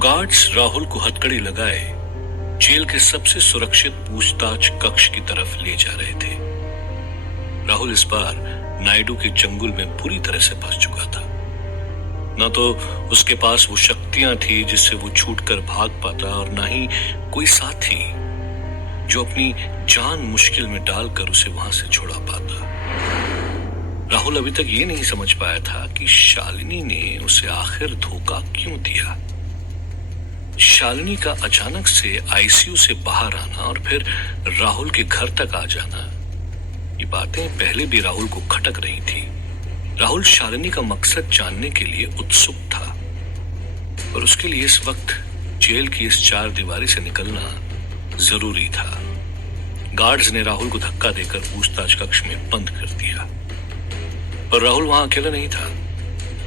Guards Rahul को हथकड़ी लगाए जेल के सबसे सुरक्षित पूछताछ कक्ष की तरफ ले जा रहे थे। राहुल इस बार नायडू के चंगुल में पूरी तरह से फंस चुका था। न तो उसके पास वो शक्तियां थी जिससे वो छूटकर भाग पाता और न ही कोई साथी जो अपनी जान मुश्किल में डालकर उसे वहां से छुड़ा पाता। राहुल अभी तक ये नहीं समझ पाया था कि शालिनी ने उसे आखिर धोखा क्यों दिया। शालिनी का अचानक से आईसीयू से बाहर आना और फिर राहुल के घर तक आ जाना, ये बातें पहले भी राहुल को खटक रही थी। राहुल शालिनी का मकसद जानने के लिए उत्सुक था, और उसके लिए इस वक्त जेल की इस चार दीवारी से निकलना जरूरी था। गार्ड्स ने राहुल को धक्का देकर पूछताछ कक्ष में बंद कर दिया, पर राहुल वहां अकेला नहीं था।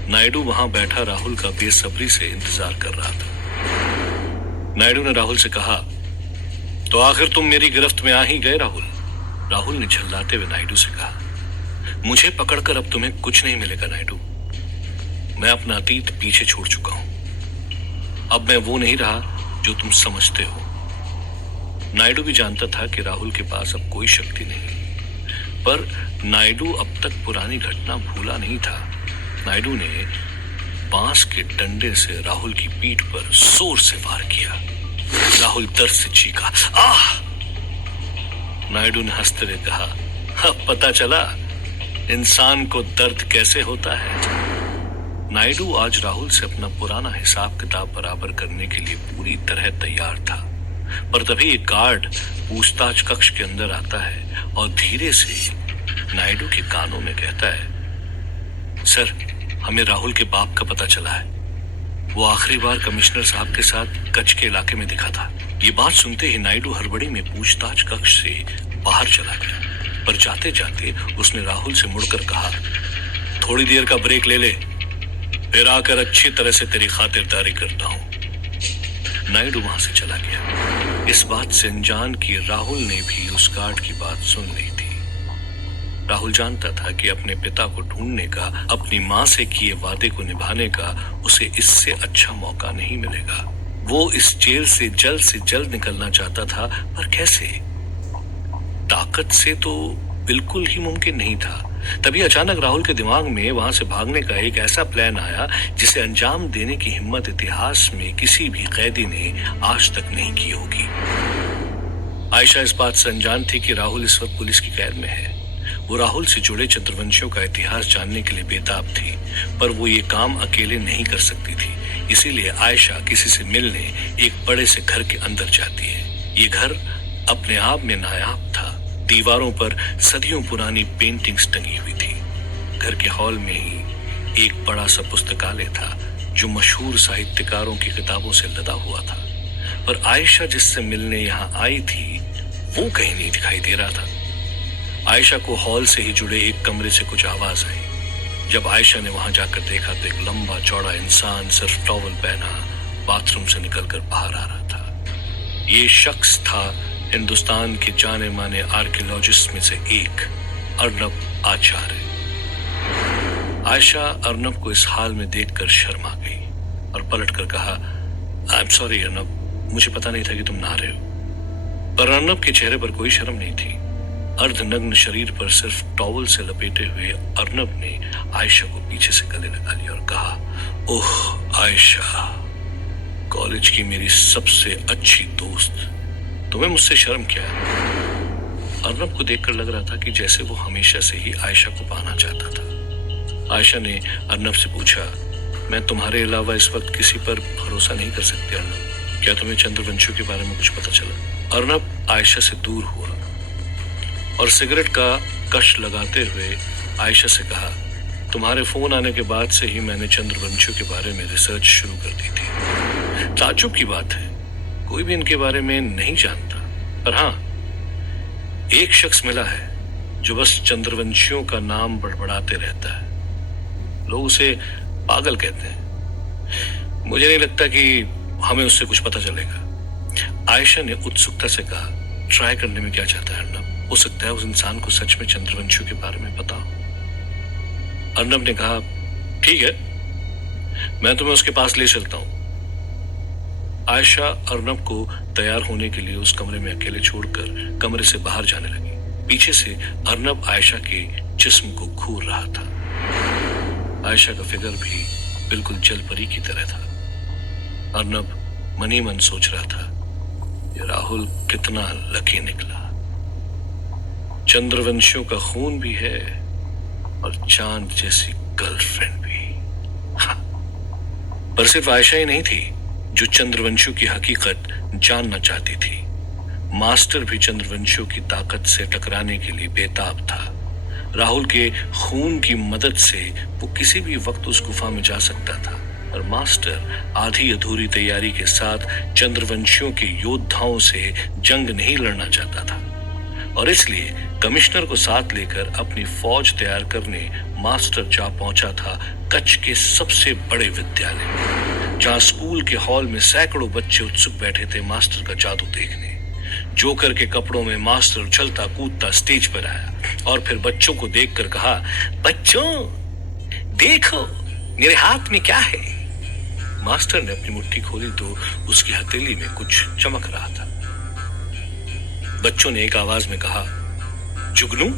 नायडू वहां बैठा राहुल का बेसब्री से इंतजार कर रहा था। नायडू ने राहुल से कहा, तो आखिर तुम मेरी गिरफ्त में आ ही गए राहुल। राहुल ने झल्लाते हुए नायडू से कहा, मुझे पकड़कर अब तुम्हें कुछ नहीं मिलेगा नायडू। मैं अपना अतीत पीछे छोड़ चुका हूं। अब मैं वो नहीं रहा जो तुम समझते हो। नायडू भी जानता था कि राहुल के पास अब कोई शक्ति नहीं, पर नायडू अब तक पुरानी घटना भूला नहीं था। नायडू ने बांस के डंडे से राहुल की पीठ पर जोर से वार किया। राहुल दर्द से चीखा, आह! नायडू ने हंसते हुए कहा, अब पता चला इंसान को दर्द कैसे होता है। नायडू आज राहुल से अपना पुराना हिसाब किताब बराबर करने के लिए पूरी तरह तैयार था, पर तभी एक गार्ड पूछताछ कक्ष के अंदर आता है और धीरे से नायडू के कानों में कहता है, सर, हमें राहुल के बाप का पता चला है। वो आखिरी बार कमिश्नर साहब के साथ कच्छ के इलाके में दिखा था। ये बात सुनते ही नायडू हड़बड़ी में पूछताछ कक्ष से बाहर चला गया, पर जाते जाते उसने राहुल से मुड़कर कहा, थोड़ी देर का ब्रेक ले ले, फिर आकर अच्छी तरह से तेरी खातिरदारी करता हूं। नायडू वहां से चला गया। इस बात से अनजान कि राहुल ने भी उस गार्ड की बात सुन ली थी। राहुल जानता था कि अपने पिता को ढूंढने का, अपनी मां से किए वादे को निभाने का उसे इससे अच्छा मौका नहीं मिलेगा। वो इस जेल से जल्द निकलना चाहता था, पर कैसे? ताकत से तो बिल्कुल ही मुमकिन नहीं था। तभी अचानक राहुल के दिमाग में वहां से भागने का एक ऐसा प्लान आया जिसे अंजाम देने की हिम्मत इतिहास में किसी भी कैदी ने आज तक नहीं की होगी। आयशा इस बात से अनजान थी कि राहुल इस वक्त पुलिस की कैद में है। वो राहुल से जुड़े चंद्रवंशियों का इतिहास जानने के लिए बेताब थी, पर वो ये काम अकेले नहीं कर सकती थी। इसीलिए आयशा किसी से मिलने एक बड़े से घर के अंदर जाती है। ये घर अपने आप में नायाब था। दीवारों पर सदियों पुरानी पेंटिंग्स टंगी हुई थी। घर के हॉल में ही एक बड़ा सा पुस्तकालय था जो मशहूर साहित्यकारों की किताबों से लदा हुआ था, पर आयशा जिससे मिलने यहाँ आई थी वो कहीं नहीं दिखाई दे रहा था। आयशा को हॉल से ही जुड़े एक कमरे से कुछ आवाज आई। जब आयशा ने वहां जाकर देखा तो एक लंबा चौड़ा इंसान सिर्फ टॉवल पहना बाथरूम से निकलकर बाहर आ रहा था। ये शख्स था हिंदुस्तान के जाने माने आर्कियोलॉजिस्ट में से एक, अर्नब आचार्य। आयशा अर्नब को इस हाल में देखकर शर्मा गई और पलटकर कहा, आई एम सॉरी अर्नब, मुझे पता नहीं था कि तुम नहा रहे हो। पर अर्नब के चेहरे पर कोई शर्म नहीं थी। अर्धनग्न शरीर पर सिर्फ टॉवल से लपेटे हुए अर्नब ने आयशा को पीछे से गले लगा लिया और कहा, ओह आयशा, कॉलेज की मेरी सबसे अच्छी दोस्त, तुम्हें मुझसे शर्म क्या है? अर्नब को देखकर लग रहा था कि जैसे वो हमेशा से ही आयशा को पाना चाहता था। आयशा ने अर्नब से पूछा, मैं तुम्हारे अलावा इस वक्त किसी पर भरोसा नहीं कर सकती अर्नब। क्या तुम्हें चंद्रवंशियों के बारे में कुछ पता चला? अर्नब आयशा से दूर हुआ और सिगरेट का कश लगाते हुए आयशा से कहा, तुम्हारे फोन आने के बाद से ही मैंने चंद्रवंशियों के बारे में रिसर्च शुरू कर दी थी। ताज्जुब की बात है, कोई भी इनके बारे में नहीं जानता, पर हाँ, एक शख्स मिला है जो बस चंद्रवंशियों का नाम बड़बड़ाते रहता है। लोग उसे पागल कहते हैं। मुझे नहीं लगता कि हमें उससे कुछ पता चलेगा। आयशा ने उत्सुकता से कहा, ट्राई करने में क्या चाहता है अर्नब? हो सकता है उस इंसान को सच में चंद्रवंशियों के बारे में पता हो। अर्नब ने कहा, ठीक है, मैं तुम्हें उसके पास ले चलता हूं। आयशा अर्नब को तैयार होने के लिए उस कमरे में अकेले छोड़कर कमरे से बाहर जाने लगी। पीछे से अर्नब आयशा के जिस्म को घूर रहा था। आयशा का फिगर भी बिल्कुल जलपरी की तरह था। अर्नब मन ही मन सोच रहा था, ये राहुल कितना लकी निकला। चंद्रवंशियों का खून भी है और चांद जैसी गर्लफ्रेंड भी। हाँ। पर सिर्फ आयशा ही नहीं थी जो चंद्रवंशियों की हकीकत जानना चाहती थी। मास्टर भी चंद्रवंशियों की ताकत से टकराने के लिए बेताब था। राहुल के खून की मदद से वो किसी भी वक्त उस गुफा में जा सकता था, और मास्टर आधी अधूरी तैयारी के साथ चंद्रवंशियों के योद्धाओं से जंग नहीं लड़ना चाहता था, और इसलिए कमिश्नर को साथ लेकर अपनी फौज तैयार करने मास्टर जा पहुंचा था कच्छ के सबसे बड़े विद्यालय में, जहां स्कूल के हॉल में सैकड़ों बच्चे उत्सुक बैठे थे मास्टर का जादू देखने। जोकर के कपड़ों में मास्टर उछलता कूदता स्टेज पर आया और फिर बच्चों को देखकर कहा, बच्चों देखो मेरे हाथ में क्या है। मास्टर ने अपनी मुट्ठी खोली तो उसकी हथेली में कुछ चमक रहा था। बच्चों ने एक आवाज में कहा, जुगनू।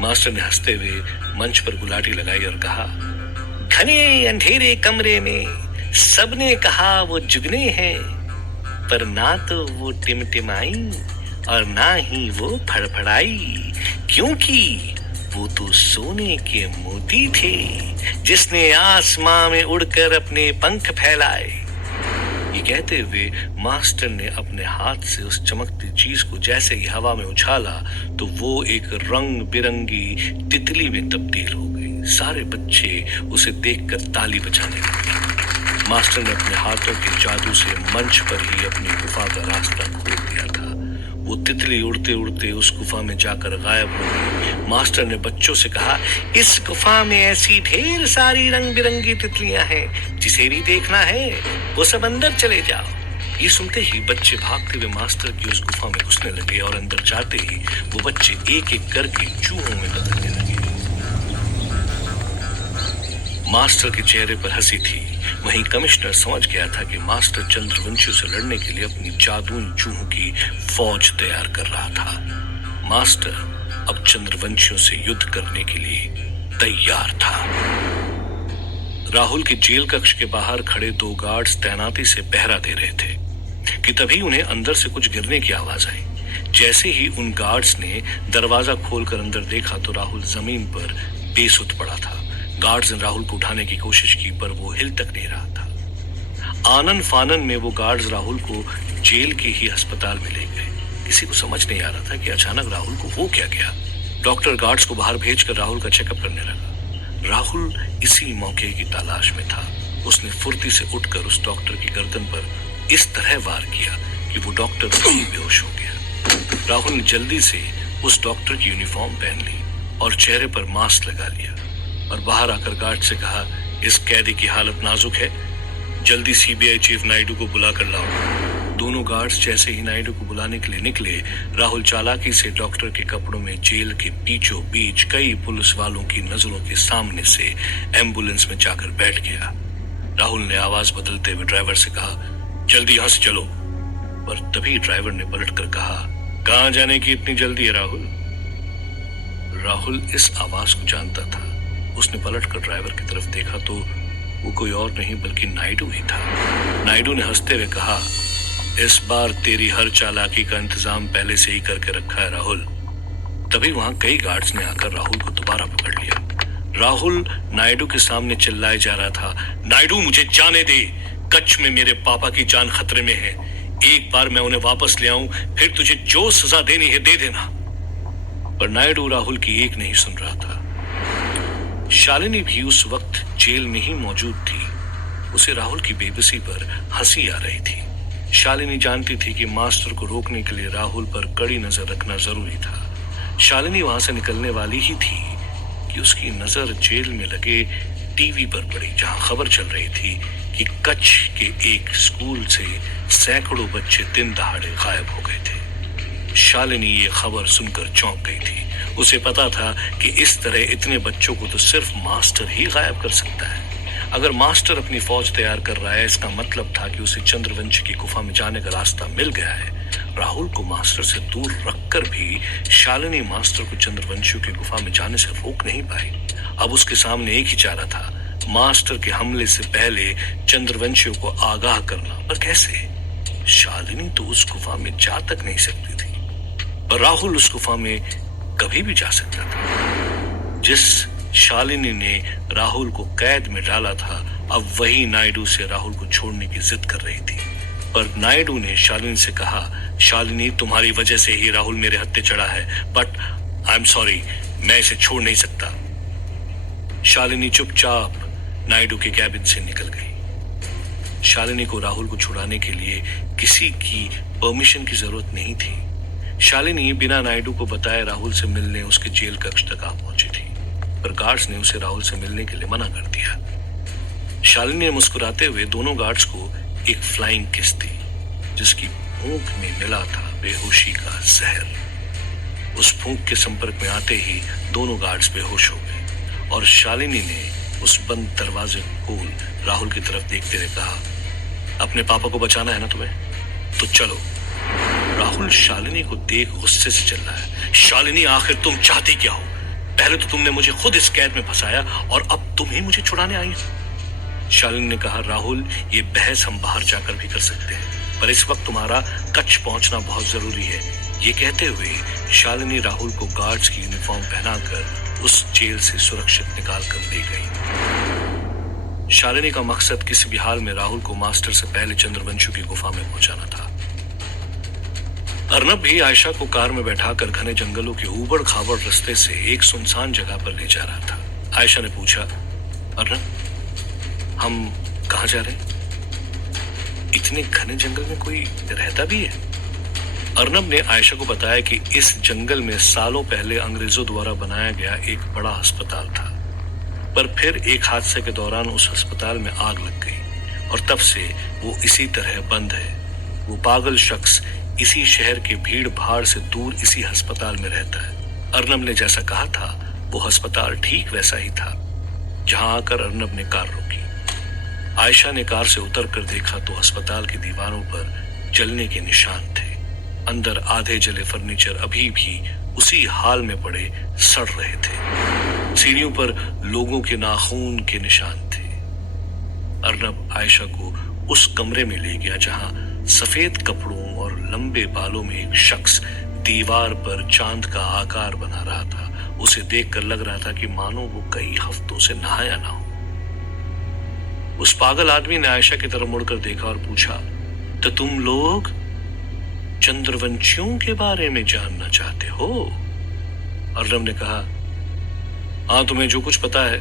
मास्टर ने हंसते हुए मंच पर गुलाटी लगाई और कहा, घने अंधेरे कमरे में सबने कहा वो जुगने हैं, पर ना तो वो टिमटिमाई और ना ही वो फड़फड़ाई, क्योंकि वो तो सोने के मोती थे जिसने आसमां में उड़कर अपने पंख फैलाए। ये कहते हुए मास्टर ने अपने हाथ से उस चमकती चीज को जैसे ही हवा में उछाला तो वो एक रंग बिरंगी तितली में तब्दील हो गई। सारे बच्चे उसे देखकर ताली बजाने लगे। मास्टर ने अपने हाथों के जादू से मंच पर ही अपनी गुफा का रास्ता खोल दिया था। वो तितली उड़ते उड़ते उस गुफा में जाकर गायब हो गई। मास्टर ने बच्चों से कहा, इस गुफा में ऐसी ढेर सारी रंग बिरंगी तितलियां हैं, जिसे भी देखना है वो सब अंदर चले जाओ। ये सुनते ही बच्चे भागते हुए मास्टर की उस गुफा में घुसने लगे और अंदर जाते ही वो बच्चे एक एक करके चूहों में बदलने लगे। मास्टर के चेहरे पर हंसी थी, वहीं कमिश्नर समझ गया था कि मास्टर चंद्रवंशियों से लड़ने के लिए अपनी जादुई चूहों की फौज तैयार कर रहा था। मास्टर अब चंद्रवंशियों से युद्ध करने के लिए तैयार था। राहुल के जेल कक्ष के बाहर खड़े दो गार्ड्स तैनाती से पहरा दे रहे थे कि तभी उन्हें अंदर से कुछ गिरने की आवाज आई। जैसे ही उन गार्ड्स ने दरवाजा खोलकर अंदर देखा तो राहुल जमीन पर बेसुध पड़ा था। गार्ड्स ने राहुल को उठाने की कोशिश की पर वो हिल तक नहीं रहा था। आनन फानन में वो गार्ड्स राहुल को जेल के ही अस्पताल में ले गए। किसी को समझ नहीं आ रहा था कि अचानक राहुल को हो क्या गया। डॉक्टर गार्ड्स को बाहर भेजकर राहुल का चेकअप करने लगा। राहुल इसी मौके की तलाश में था। उसने फुर्ती से उठकर उस डॉक्टर की गर्दन पर इस तरह वार किया कि वो डॉक्टर वहीं बेहोश हो गया। राहुल ने जल्दी से उस डॉक्टर की यूनिफॉर्म पहन ली और चेहरे पर मास्क लगा लिया और बाहर आकर गार्ड से कहा, इस कैदी की हालत नाजुक है, जल्दी सीबीआई चीफ नायडू को बुला कर लाओ। दोनों गार्ड्स जैसे ही नायडू को बुलाने के लिए निकले, राहुल चालाकी से डॉक्टर के कपड़ों में जेल के बीचों बीच कई पुलिस वालों की नजरों के सामने से एम्बुलेंस में जाकर बैठ गया। राहुल ने आवाज बदलते हुए ड्राइवर से कहा, जल्दी यहां से चलो। पर तभी ड्राइवर ने पलटकर कहा, कहां जाने की इतनी जल्दी है राहुल? राहुल इस आवाज को जानता था। उसने पलटकर ड्राइवर की तरफ देखा तो वो कोई और नहीं बल्कि नायडू ही था। नायडू ने हंसते हुए कहा, इस बार तेरी हर चालाकी का इंतजाम पहले से ही करके रखा है राहुल। तभी वहां कई गार्ड्स ने आकर राहुल को दोबारा पकड़ लिया। राहुल नायडू के सामने चिल्लाए जा रहा था, नायडू मुझे जाने दे, कच्छ में मेरे पापा की जान खतरे में है। एक बार मैं उन्हें वापस ले आऊं, फिर तुझे जो सजा देनी है दे देना। पर नायडू राहुल की एक नहीं सुन रहा था। शालिनी भी उस वक्त जेल में ही मौजूद थी। उसे राहुल की बेबसी पर हंसी आ रही थी। शालिनी जानती थी कि मास्टर को रोकने के लिए राहुल पर कड़ी नजर रखना जरूरी था। शालिनी वहां से निकलने वाली ही थी कि उसकी नजर जेल में लगे टीवी पर पड़ी, जहां खबर चल रही थी कि कच्छ के एक स्कूल से सैकड़ों बच्चे दिन दहाड़े गायब हो गए थे। शालिनी ये खबर सुनकर चौंक गई थी। उसे पता था कि इस तरह इतने बच्चों को तो सिर्फ मास्टर ही गायब कर सकता है। अगर मास्टर अपनी फौज तैयार कर रहा है, इसका मतलब था कि उसे चंद्रवंशी की गुफा में जाने का रास्ता मिल गया है। राहुल को मास्टर से दूर रखकर भी शालिनी मास्टर को चंद्रवंशियों की गुफा में जाने से रोक नहीं पाई। अब उसके सामने एक ही चारा था, मास्टर के हमले से पहले चंद्रवंशियों को आगाह करना। पर कैसे? शालिनी तो उस गुफा में जा तक नहीं सकती थी, पर राहुल उस गुफा में कभी भी जा सकता था। जिस शालिनी ने राहुल को कैद में डाला था, अब वही नायडू से राहुल को छोड़ने की जिद कर रही थी। पर नायडू ने शालिनी से कहा, शालिनी, तुम्हारी वजह से ही राहुल मेरे हत्थे चढ़ा है, बट आई एम सॉरी, मैं इसे छोड़ नहीं सकता। शालिनी चुपचाप नायडू के कैबिन से निकल गई। शालिनी को राहुल को छुड़ाने के लिए किसी की परमिशन की जरूरत नहीं थी। शालिनी बिना नायडू को बताए राहुल से मिलने उसके जेल कक्ष तक आ पहुंची थी, पर गार्ड्स ने उसे राहुल से मिलने के लिए मना कर दिया। शालिनी ने मुस्कुराते हुए दोनों गार्ड्स को एक फ्लाइंग किस दी, जिसकी फूंक में मिला था बेहोशी का जहर। उस फूंक के संपर्क में आते ही दोनों गार्ड्स बेहोश हो गए और शालिनी ने उस बंद दरवाजे को खोल राहुल की तरफ देखते हुए कहा, अपने पापा को बचाना है ना तुम्हें, तो चलो। राहुल शालिनी को देख गुस्से से चल रहा है। शालिनी, आखिर तुम चाहती क्या हो? पहले तो तुमने मुझे खुद इस कैद में फंसाया और अब तुम ही मुझे छुड़ाने आई हो। शालिनी ने कहा, राहुल, ये बहस हम बाहर जाकर भी कर सकते हैं, पर इस वक्त तुम्हारा कच्छ पहुंचना बहुत जरूरी है। ये कहते हुए शालिनी राहुल को गार्ड्स की यूनिफॉर्म पहनाकर उस जेल से सुरक्षित निकाल कर ले गई। शालिनी का मकसद किसी भी हाल में राहुल को मास्टर से पहले चंद्रवंशियों की गुफा में पहुंचाना था। अर्नब भी आयशा को कार में बैठाकर घने जंगलों के ऊबड़ खाबड़ रास्ते से एक सुनसान जगह पर ले जा रहा था। आयशा ने पूछा, अर्नब, हम कहाँ जा रहे हैं? इतने घने जंगल में कोई रहता भी है? अर्नब ने आयशा को बताया कि इस जंगल में सालों पहले अंग्रेजों द्वारा बनाया गया एक बड़ा अस्पताल था, पर फिर एक हादसे के दौरान उस अस्पताल में आग लग गई और तब से वो इसी तरह बंद है। वो पागल शख्स इसी शहर के भीड़ भाड़ से दूर इसी अस्पताल में रहता है। अर्नब ने जैसा कहा था, वो अस्पताल ठीक वैसा ही था। जहां आकर अर्नब ने कार रोकी। आयशा ने कार से उतर कर देखा तो अस्पताल की दीवारों पर जलने के निशान थे। अंदर आधे जले फर्नीचर अभी भी उसी हाल में पड़े सड़ रहे थे। सीढ़ियों पर लोगों के नाखून के निशान थे। अर्नब आयशा को उस कमरे में ले गया जहां सफेद कपड़ों और लंबे बालों में एक शख्स दीवार पर चांद का आकार बना रहा था। उसे देखकर लग रहा था कि मानो वो कई हफ्तों से नहाया ना हो। उस पागल आदमी ने आयशा की तरफ मुड़कर देखा और पूछा, तो तुम लोग चंद्रवंशियों के बारे में जानना चाहते हो? अर्नब ने कहा, हाँ, तुम्हें जो कुछ पता है।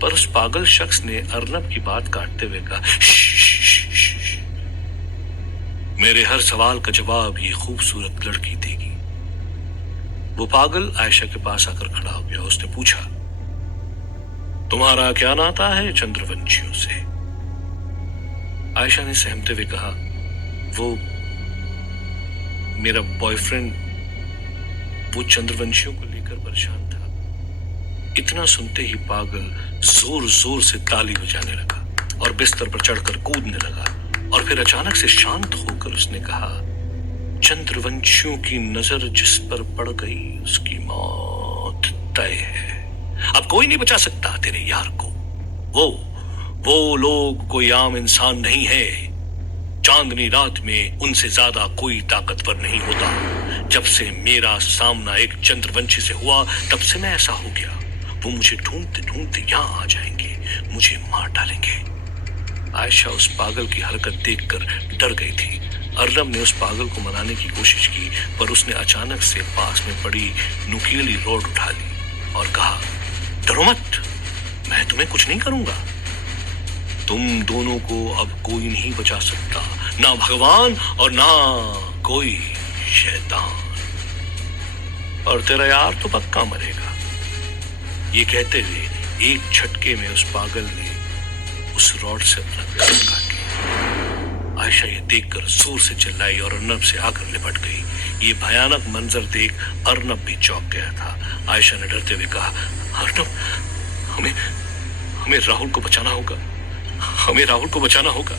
पर उस पागल शख्स ने अर्नब की बात काटते हुए कहा, मेरे हर सवाल का जवाब ये खूबसूरत लड़की देगी। वो पागल आयशा के पास आकर खड़ा हो गया। उसने पूछा, तुम्हारा क्या नाता है चंद्रवंशियों से? आयशा ने सहमते हुए कहा, वो मेरा बॉयफ्रेंड, वो चंद्रवंशियों को लेकर परेशान था। इतना सुनते ही पागल जोर जोर से ताली बजाने लगा और बिस्तर पर चढ़कर कूदने लगा और फिर अचानक से शांत होकर उसने कहा, चंद्रवंशियों की नजर जिस पर पड़ गई उसकी मौत तय है। अब कोई नहीं बचा सकता तेरे यार को। वो लोग कोई आम इंसान नहीं है। चांदनी रात में उनसे ज्यादा कोई ताकतवर नहीं होता। जब से मेरा सामना एक चंद्रवंशी से हुआ, तब से मैं ऐसा हो गया। वो मुझे ढूंढते ढूंढते यहाँ आ जाएंगे, मुझे मार डालेंगे। आयशा उस पागल की हरकत देखकर डर गई थी। अर्नब ने उस पागल को मनाने की कोशिश की, पर उसने अचानक से पास में पड़ी नुकीली रॉड उठा ली और कहा, डरो मत, मैं तुम्हें कुछ नहीं करूंगा। तुम दोनों को अब कोई नहीं बचा सकता, ना भगवान और ना कोई शैतान। और तेरा यार तो पक्का मरेगा। ये कहते हुए एक झटके में उस पागल ने उस रॉड से अपना गर्दन काट लिया। आयशा ये देखकर जोर से चिल्लाई और अर्नब से आकर लिपट गई। ये भयानक मंजर देख अर्नब भी चौंक गया था। आयशा ने डरते हुए कहा, अर्नब, हमें राहुल को बचाना होगा, हमें राहुल को बचाना होगा।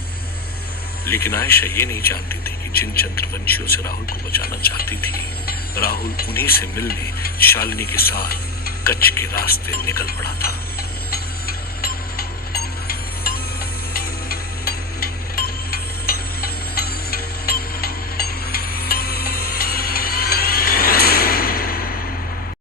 लेकिन आयशा ये नहीं जानती थी कि जिन चंद्रवंशियों से राहुल को बचाना चाहती थी, राहुल उन्हीं से मिलने शालिनी के साथ कच्छ के रास्ते निकल पड़ा था।